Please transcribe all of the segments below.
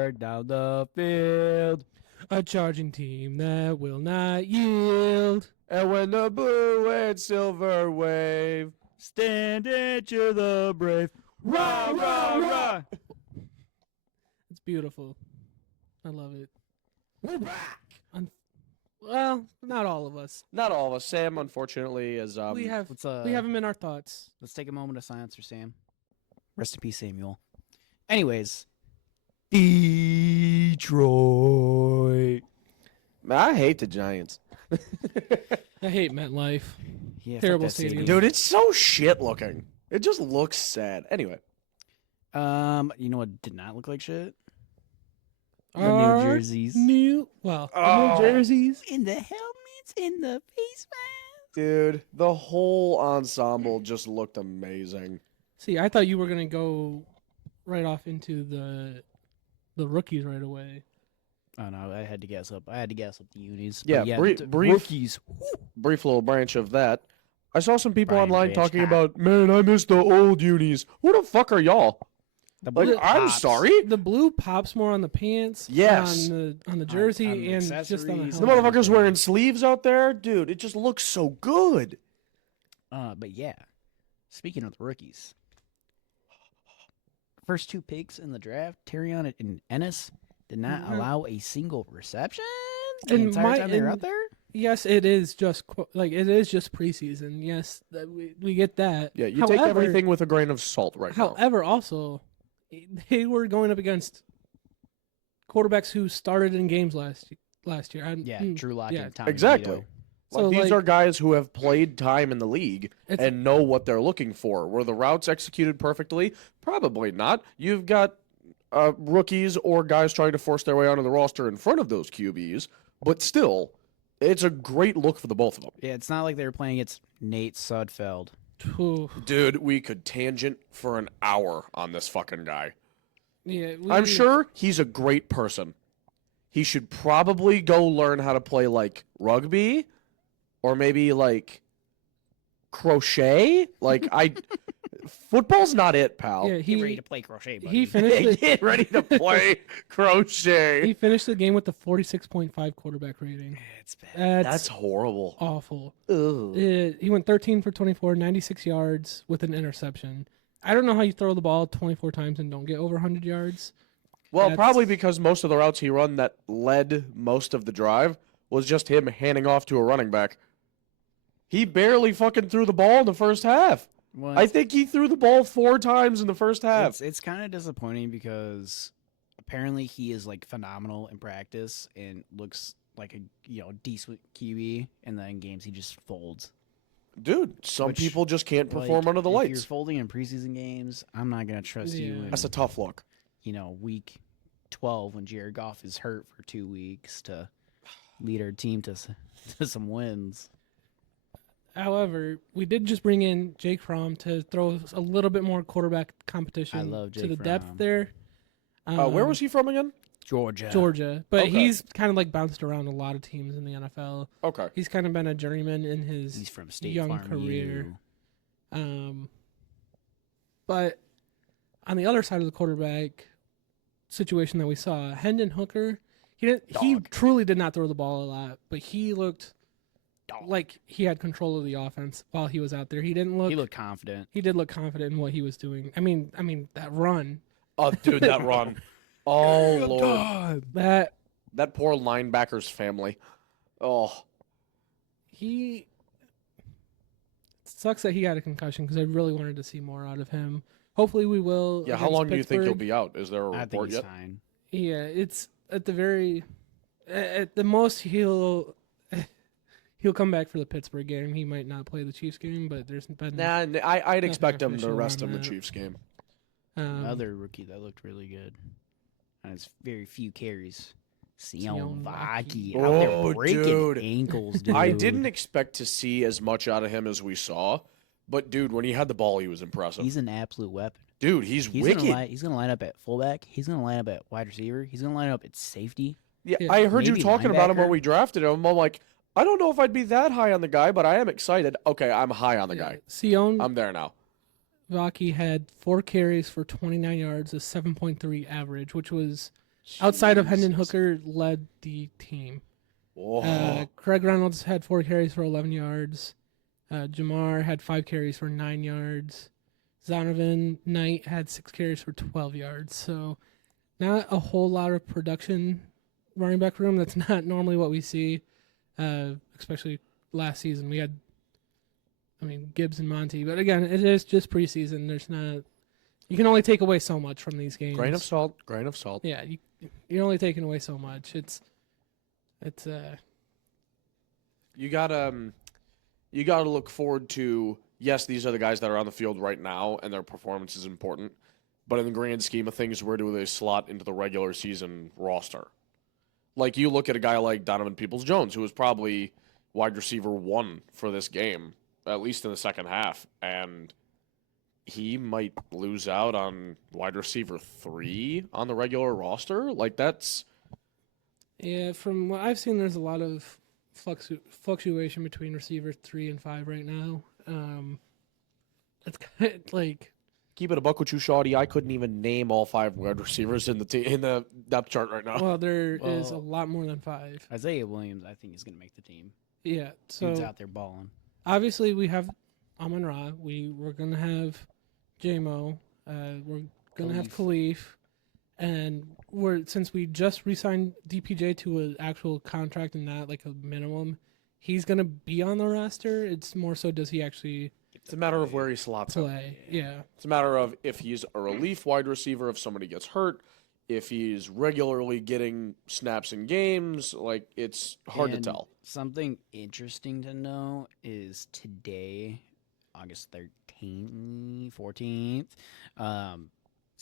forward down the field. A charging team that will not yield. And when the blue and silver wave, Stand and cheer the brave. Rah, rah, rah. It's beautiful. I love it. we're back. Well, not all of us. Not all of us. Sam, unfortunately, is we have Let's him in our thoughts. let's take a moment of silence for Sam. Rest in peace, Samuel. Anyways, Detroit. Man, I hate the Giants. I hate MetLife. Yeah, fuck Terrible that stadium. Dude, it's so shit looking. It just looks sad. Anyway. You know what did not look like shit? The Our New Jerseys. New Oh. Jerseys. In the helmets, in the face mask. Dude, the whole ensemble just looked amazing. See, I thought you were gonna go right off into the rookies right away. Oh no, I had to guess up. the unis. Yeah, But brief- rookies. Brief little branch of that. I saw some people Brian online Rich. talking about, man, I miss the old unis. Who the fuck are y'all? The Like, blue I'm pops. sorry. The blue pops more on the pants, Yes. on the jersey, on the and just on the accessories. The helmet. motherfuckers wearing sleeves out there, dude, it just looks so good. But yeah, speaking of the rookies, first two picks in the draft, Terrion and Ennis, did not Mhm. allow a single reception the And entire time they were out there. Yes, it is just preseason. Yes, we get that. Yeah, you take everything with a grain of salt right now. However, also, they were going up against quarterbacks who started in games last year. Yeah, Drew Lock yeah. and Tommy Exactly. DeVito. Like, So, these like- are guys who have played time in the league It's- and know what they're looking for. Were the routes executed perfectly? Probably not. You've got rookies or guys trying to force their way onto the roster in front of those QBs, but still, it's a great look for the both of them. Yeah, it's not like they were playing against Nate Sudfeld. Ooh, Dude, we could tangent for an hour on this fucking guy. yeah, I'm sure he's a great person. He should probably go learn how to play like rugby or maybe like crochet. Football's not it, pal. Yeah, Get ready he to play crochet, buddy. he finished the, Get ready to play crochet. he finished the game with the 46.5 quarterback rating. It's bad. That's That's horrible. awful. Ugh. He went 13 for 24, 96 yards with an interception. I don't know how you throw the ball 24 times and don't get over 100 yards. Well, That's- probably because most of the routes he run that led most of the drive was just him handing off to a running back. He barely fucking threw the ball in the first half. Well, I think he threw the ball 4 times in the first half. It's kind of disappointing because apparently he is like phenomenal in practice and looks like a decent QB, and then in games he just folds. Dude, some Which, people just can't perform Like, under the if you're lights. folding in preseason games, I'm not gonna trust you. Yeah. In, That's a tough look. week 12 when Jared Goff is hurt for 2 weeks to lead our team to some wins. However, we did just bring in Jake Fromm to throw a little bit more quarterback competition I love to Jake the depth Fromm. there. Where was he from again? Georgia. But Okay. he's kind of like bounced around a lot of teams in the NFL. Okay. He's kind of been a journeyman in his He's from State young Farm career. U. But on the other side of the quarterback situation that we saw, Hendon Hooker, he Dog. truly did not throw the ball a lot, but he looked Dog. like he had control of the offense while he was out there. He didn't look. He looked confident. He did look confident in what he was doing. I mean that run. Oh, dude, that run. Oh, Lord. That poor linebacker's family. Oh. He sucks that he got a concussion because I really wanted to see more out of him. Hopefully we will. Yeah, how against long do you think he'll Pittsburgh. be out? Is there a I think report he's yet? fine. Yeah, it's at the most he'll come back for the Pittsburgh game. He might not play the Chiefs game, but there's been Nah, I'd expect him to official rest on him the that. Chiefs game. Another rookie that looked really good on his very few carries. Sion Sion Vaki Vaki. out there Oh, breaking dude. ankles, dude. I didn't expect to see as much out of him as we saw, but dude, when he had the ball, he was impressive. He's an absolute weapon. Dude, he's He's wicked. He's gonna line up at fullback. He's gonna line up at wide receiver. He's gonna line up at safety. Yeah, Yeah, I heard you maybe talking about him when linebacker. we drafted him. I'm like, I don't know if I'd be that high on the guy, but I am excited. Okay, I'm high on the guy. Sion I'm there now. Vaki had 4 carries for 29 yards, a 7.3 average, which was outside of Hendon Jesus. Hooker, led the team. Oh. Craig Reynolds had 4 carries for 11 yards. Jamar had 5 carries for 9 yards. Zonovan Knight had 6 carries for 12 yards. So not a whole lot of production running back room. That's not normally what we see, especially last season. We had, Gibbs and Monty. But again, it is just preseason. There's not. You can only take away so much from these games. Grain of salt. Grain of salt. Yeah, you're only taking away so much. It's You gotta look forward to. Yes, these are the guys that are on the field right now, and their performance is important. But in the grand scheme of things, where do they slot into the regular season roster? Like, you look at a guy like Donovan Peoples-Jones, who was probably wide receiver 1 for this game, at least in the second half, and he might lose out on wide receiver 3 on the regular roster. Like, that's... Yeah, from what I've seen, there's a lot of fluctuation between receiver 3 and 5 right now. It's kind of like... Keep it a buck with you, Shawty. I couldn't even name all 5 wide receivers in the depth chart right now. Well, there is a lot more than 5. Isaiah Williams, I think, is going to make the team. Yeah, Dude's so out there balling. obviously we have Amon-Ra. We're going to have J-Mo. We're going to have Khalif. And since we just re-signed DPJ to an actual contract and not like a minimum, he's going to be on the roster. It's more so does he actually It's a matter of where he slots up. play. Yeah. It's a matter of if he's a relief wide receiver, if somebody gets hurt, if he's regularly getting snaps in games. Like, it's hard to And tell. Something interesting to know is today, August 13th, 14th,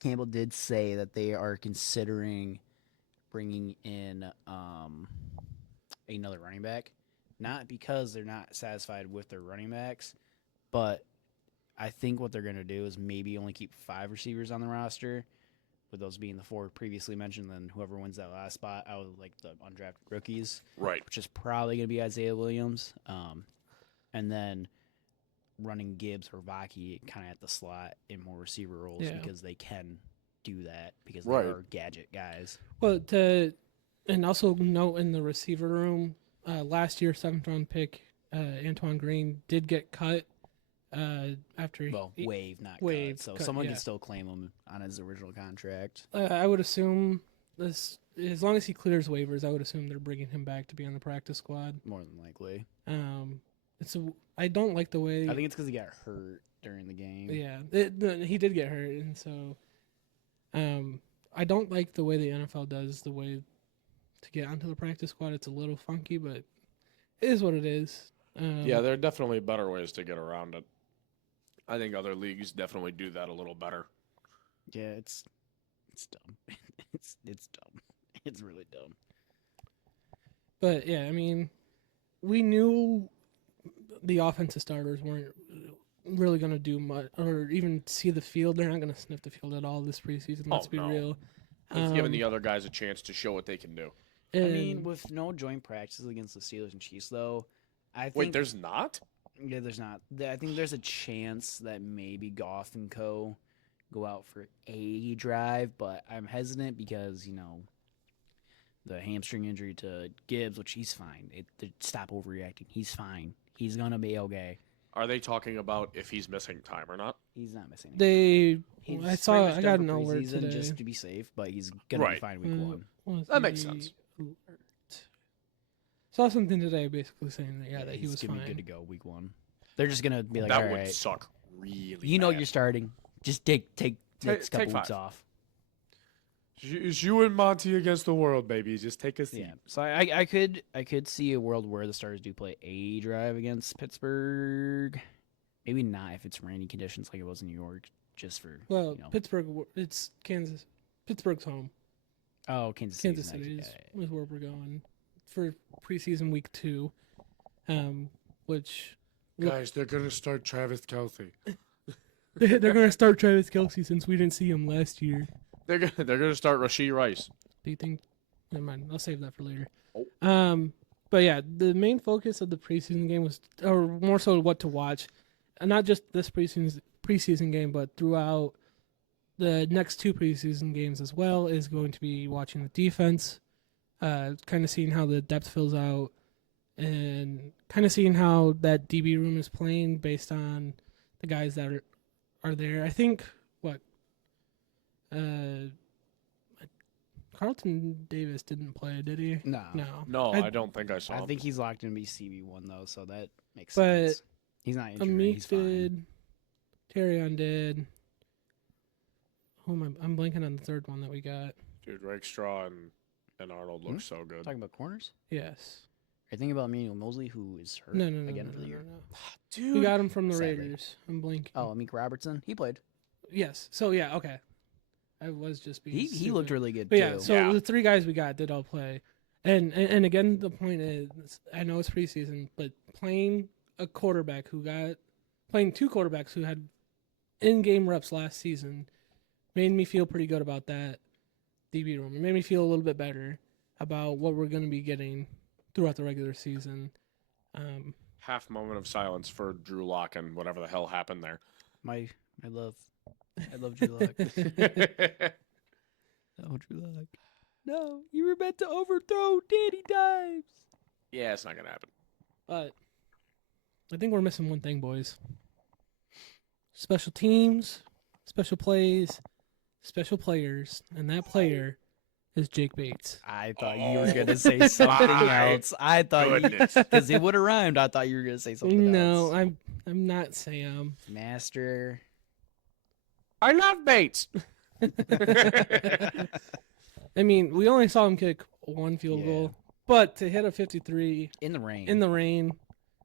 Campbell did say that they are considering bringing in another running back. Not because they're not satisfied with their running backs, but I think what they're going to do is maybe only keep 5 receivers on the roster, with those being the 4 previously mentioned, then whoever wins that last spot out of like the undrafted rookies, Right. which is probably going to be Isaiah Williams, and then running Gibbs or Vaki kind of at the slot in more receiver roles because they can do that because they are gadget guys. Well, and also note in the receiver room, last year 7th round pick Antoine Green did get cut after waived, not waived, cut. So cut, someone yeah. can still claim him on his original contract. I would assume this, as long as he clears waivers, I would assume they're bringing him back to be on the practice squad. More than likely. I don't like the way. I think it's because he got hurt during the game. Yeah, he did get hurt, and so I don't like the way the NFL does the way to get onto the practice squad. It's a little funky, but it is what it is. Yeah, there are definitely better ways to get around it. I think other leagues definitely do that a little better. Yeah, it's dumb. it's dumb. It's really dumb. But yeah, we knew the offensive starters weren't really going to do much or even see the field. They're not going to sniff the field at all this preseason. Let's be real. It's giving the other guys a chance to show what they can do. With no joint practices against the Steelers and Chiefs, though, I think... Wait, there's not? Yeah, there's not. I think there's a chance that maybe Goff and co. go out for a drive, but I'm hesitant because, the hamstring injury to Gibbs, which he's fine. Stop overreacting. He's fine. He's going to be okay. Are they talking about if he's missing time or not? He's not missing any time. I got an alert today. Just to be safe, but he's going to be fine week 1. That makes sense. Alert. Saw something today basically saying that he was gonna fine. be good to go week 1. They're just going to be like, that all would right, suck really you're starting. Just take next couple take weeks 5. off. It's you and Monty against the world, baby. Just take a seat. Yeah. So I could see a world where the Stars do play a drive against Pittsburgh. Maybe not if it's rainy conditions like it was in New York. Just for Pittsburgh. It's Kansas. Pittsburgh's home. Oh, Kansas City is where we're going for preseason week 2. Which Guys, they're gonna start Travis Kelce. they're gonna start Travis Kelce since we didn't see him last year. They're gonna start Rashee Rice. Do you think? Never mind. I'll save that for later. Oh. But yeah, the main focus of the preseason game was, or more so, what to watch, and not just this preseason game, but throughout the next 2 preseason games as well is going to be watching the defense, kind of seeing how the depth fills out, and kind of seeing how that DB room is playing based on the guys that are there. I think Carlton Davis didn't play, did he? No. No, I don't think I saw I him. think he's locked in to be CB1 though, so that makes But sense. He's not injured. Amik He's fine. did. Terrion did. Oh my! I'm blanking on the third one that we got. Dude, Rakestraw and Arnold look so good. Talking about corners. Yes. Are you thinking about Emmanuel Mosley, who is hurt No, again for the year? Dude, We got him from the Sadly. Raiders. I'm blanking. Oh, Amik Robertson. He played. Yes. So yeah, okay. I was just being. He looked stupid. really good But too. yeah, so Yeah. the 3 guys we got did all play, and again the point is, I know it's preseason, but playing 2 quarterbacks who had in-game reps last season made me feel pretty good about that DB room. It made me feel a little bit better about what we're going to be getting throughout the regular season. half moment of silence for Drew Lock and whatever the hell happened there. My love. I love Drew Lock. Oh, Drew Lock. No, you were meant to overthrow Danny Dimes. Yeah, it's not gonna happen. But I think we're missing one thing, boys. Special teams, special plays, special players, and that player is Jake Bates. I thought you were gonna say something my else. I thought goodness. because it would have rhymed. I thought you were gonna say something No, else. I'm not Sam. Master. I love Bates. I mean, we only saw him kick 1 field Yeah. goal, but to hit a 53 In the rain. in the rain,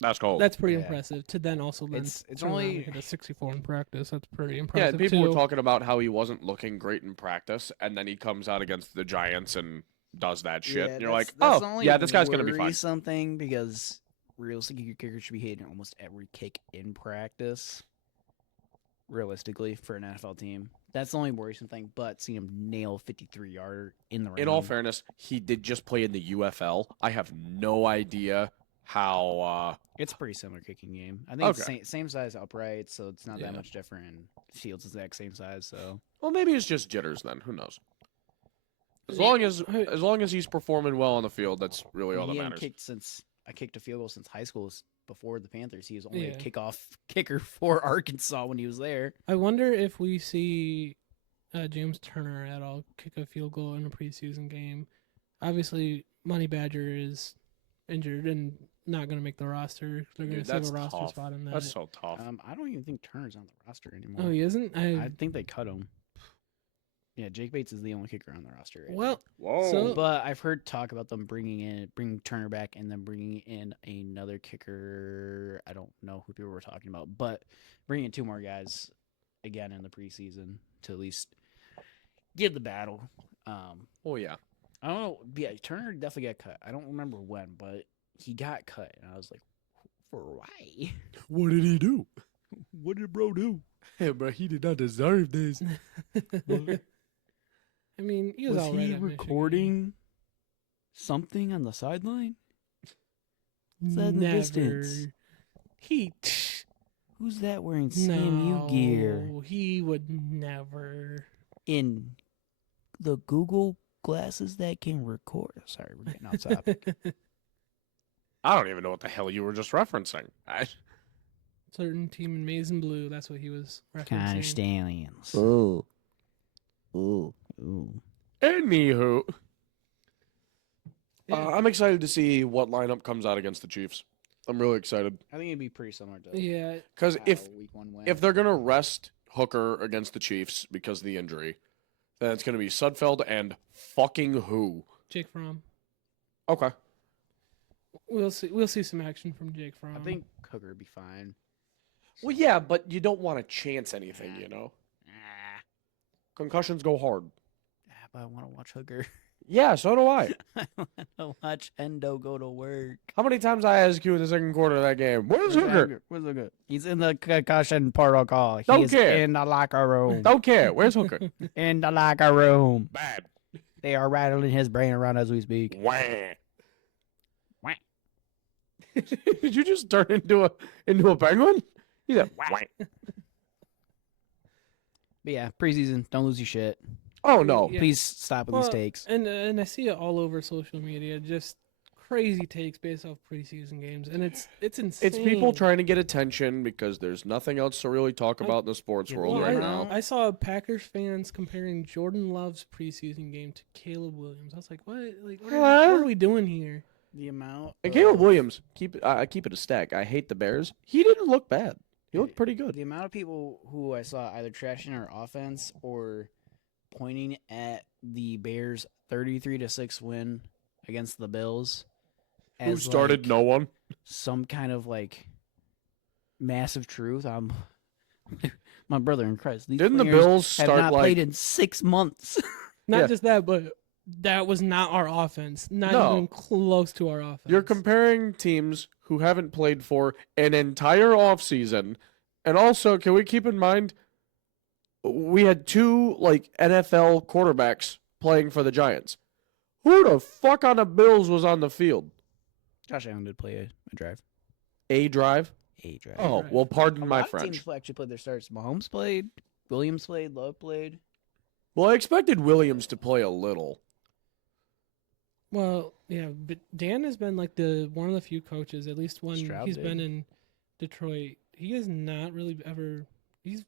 That's cold. that's pretty Yeah. impressive. To then also then It's turn around only- and hit a 64 in practice, that's pretty yeah, impressive. people too. were talking about how he wasn't looking great in practice, and then he comes out against the Giants and does that shit. Yeah, and you're that's- like, that's the oh, only yeah, this guy's gonna be fine. Something because realistically, your kicker should be hitting almost every kick in practice. Realistically, for an NFL team, that's the only worrisome thing. But seeing him nail 53-yarder in the rain. In all fairness, he did just play in the UFL. I have no idea how. It's a pretty similar kicking game. I think it's Okay. same size upright, so it's not Yeah. that much different. And Field's exact same size, so Well, maybe it's just jitters then. Who knows? As Yeah. long as he's performing well on the field, that's really all that he hadn't matters. kicked since I kicked a field goal since high school before the Panthers. He was only Yeah. a kickoff kicker for Arkansas when he was there. I wonder if we see James Turner at all kick a field goal in a preseason game. Obviously, Money Badger is injured and not going to make the roster. They're going Dude, to save that's a roster tough. spot in that. That's so tough. I don't even think Turner's on the roster anymore. Oh, he isn't? I think they cut him. Yeah, Jake Bates is the only kicker on the roster. Right Well, Whoa. so- but I've heard talk about them bringing Turner back and then bringing in another kicker. I don't know who people were talking about, but bringing in 2 more guys again in the preseason to at least give the battle. Oh yeah. I don't know. Yeah, Turner definitely got cut. I don't remember when, but he got cut, and I was like, for why? What did he do? What did bro do? Yeah, but he did not deserve this. I mean, he was, all right at Michigan. something on the sideline? What's that in the distance? Never. He Who's that wearing no, CMU gear he would never. in the Google glasses that can record? Sorry, we're getting off topic. I don't even know what the hell you were just referencing. Certain team in maize and blue. That's what he was referencing. Connor Stallions. Ooh. Ooh. Ooh. Anywho, Yeah. I'm excited to see what lineup comes out against the Chiefs. I'm really excited I think it'd be pretty similar to Yeah, because Kyle if week 1 win. they're gonna rest Hooker against the Chiefs because of the injury, then it's gonna be Sudfeld and fucking who? Jake Fromm. Okay. We'll see. We'll see some action from Jake Fromm. I think Hooker would be fine. Well, yeah, but you don't want to chance anything, you know. Concussions go hard. But I want to watch Hooker. Yeah, so do I. I want to watch Endo go to work. How many times I asked you in the second quarter of that game? Where's Hooker? Where's Hooker? He's in the concussion protocol. He Don't is care. in the locker room. Don't care. Where's Hooker? In the locker room. Bad. They are rattling his brain around as we speak. Wah. Wah. Did you just turn into a penguin? He said, wah. But yeah, preseason, don't lose your shit. Oh no. Yeah. Please stop with these takes. And I see it all over social media, just crazy takes based off preseason games, and it's insane. It's people trying to get attention because there's nothing else to really talk about in the sports Yeah, world well, right I- now. I saw Packers fans comparing Jordan Love's preseason game to Caleb Williams. I was like, what? Like, what are we doing here? The amount. And of- Caleb Williams, keep it a stack. I hate the Bears. He didn't look bad. He looked pretty good. The amount of people who I saw either trashing our offense or pointing at the Bears' 33-6 win against the Bills. Who as, started? like, No one. some kind of like massive truth. I'm my brother in Christ. These Didn't the players Bills have start not like? played in 6 months. Not Yeah. just that, but that was not our offense. Not No. even close to our offense. You're comparing teams who haven't played for an entire offseason. And also, can we keep in mind we had two like NFL quarterbacks playing for the Giants. Who the fuck on the Bills was on the field? Josh Allen did play a drive. A drive? A drive. Oh, drive. well, pardon A my lot of French. teams actually played their starts. Mahomes played. Williams played. Love played. Well, I expected Williams to play a little. Well, yeah, but Dan has been like the one of the few coaches, at least when Stroud he's did. been in Detroit. He has not really ever. He's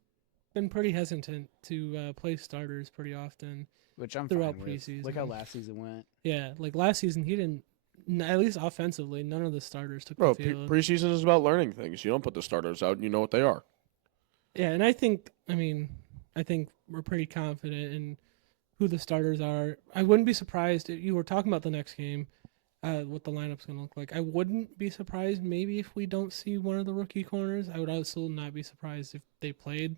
been pretty hesitant to play starters pretty often. Which I'm Throughout fine with. preseason. Look how last season went. Yeah, like last season, he didn't. At least offensively, none of the starters took Bro, the field. preseason is about learning things. You don't put the starters out, and you know what they are. Yeah, and I think we're pretty confident in who the starters are. I wouldn't be surprised if you were talking about the next game, what the lineup's going to look like. I wouldn't be surprised maybe if we don't see one of the rookie corners. I would also not be surprised if they played.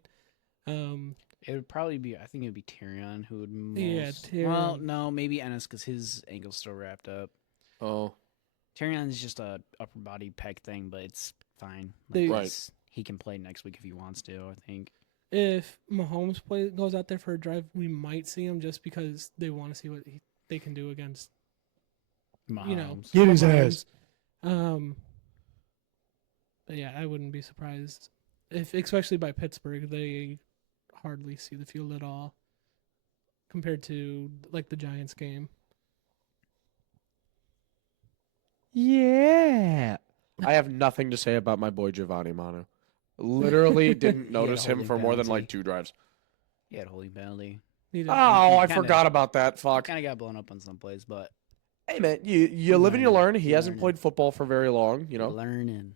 It would probably be. I think it would be Tyrion who would most. Yeah, Well, Tyrion. no, maybe Ennis because his ankle's still wrapped up. Oh. Tyrion is just a upper body peg thing, but it's fine. They- Right. it's- He can play next week if he wants to. I think. If Mahomes goes out there for a drive, we might see him just because they want to see what they can do against Mahomes. you know, Get his Mahomes. ass. But yeah, I wouldn't be surprised if, especially by Pittsburgh, they hardly see the field at all compared to like the Giants game. Yeah. I have nothing to say about my boy Giovanni Manu. Literally didn't He had a notice him holding for more than penalty. like 2 drives. He had a holding penalty. He did- Oh, I kinda- forgot about that. Fuck. Kind of got blown up on some plays, but Hey man, you live and you learn. He You hasn't learn. played football for very long, you know. learning.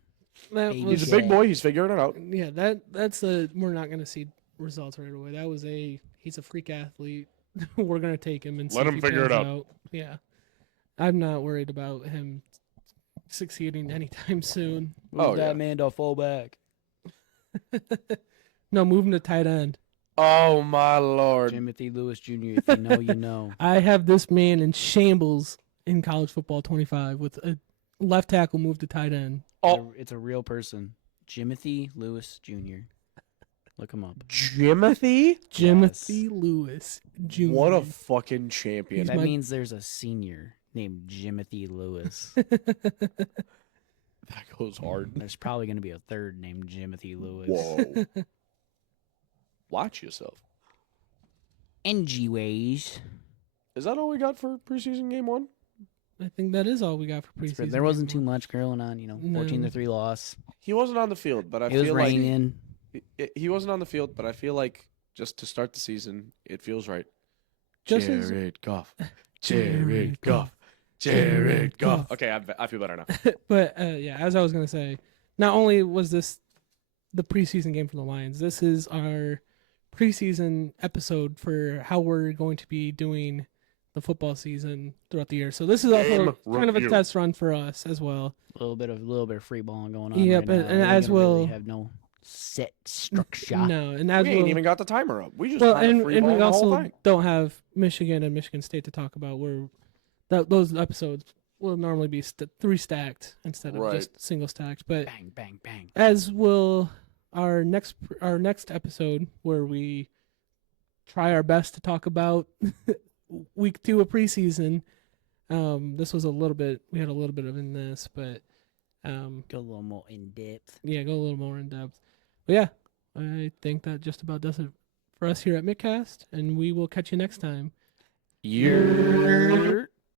that He's He's was- a big boy. He's figuring it out. Yeah, that's we're not gonna see results right away. That was he's a freak athlete. We're gonna take him and see Let if him he figure it pans out. Yeah, I'm not worried about him succeeding anytime soon. Move Oh, that yeah. man to fullback. No, moving to tight end. Oh my lord. Timothy Lewis Jr. If you know, you know. I have this man in shambles in college football 25 with a left tackle moved to tight end. Oh, It's a real person. Timothy Lewis Jr. Look him up. Jimothy? Timothy Lewis Jr. What a fucking champion. That my- means there's a senior named Timothy Lewis. That goes hard. There's probably going to be a third named Timothy Lewis. Whoa. Watch yourself. Anyways, Is that all we got for preseason game 1? I think that is all we got for preseason. there wasn't too game one. much going on. You know, No. 14-3 loss. He wasn't on the field, but I It was feel like raining. he wasn't on the field, but I feel like just to start the season, it feels right. Just as- Jared Goff. Jared Jared Goff. Goff. Jared Goff. Goff. Okay, I feel better now. But yeah, as I was gonna say, not only was this the preseason game for the Lions, this is our preseason episode for how we're going to be doing the football season throughout the year. So this is also Game kind of a review. test run for us as well. A little bit of free balling going on. Yep, right and- now. and We're as gonna really well- have no set structure. No, and as We well, ain't even got the timer up. We just well, kinda and free we balling the whole also thing. don't have Michigan and Michigan State to talk about. Where those episodes will normally be 3 stacked instead of Right. just single stacked. But Bang, bang, bang. as will our next episode, where we try our best to talk about week 2 of preseason. This was we had a little bit of in this, but Go a little more in depth. yeah, go a little more in depth. But yeah, I think that just about does it for us here at Mittcast, and we will catch you next time. Yeah.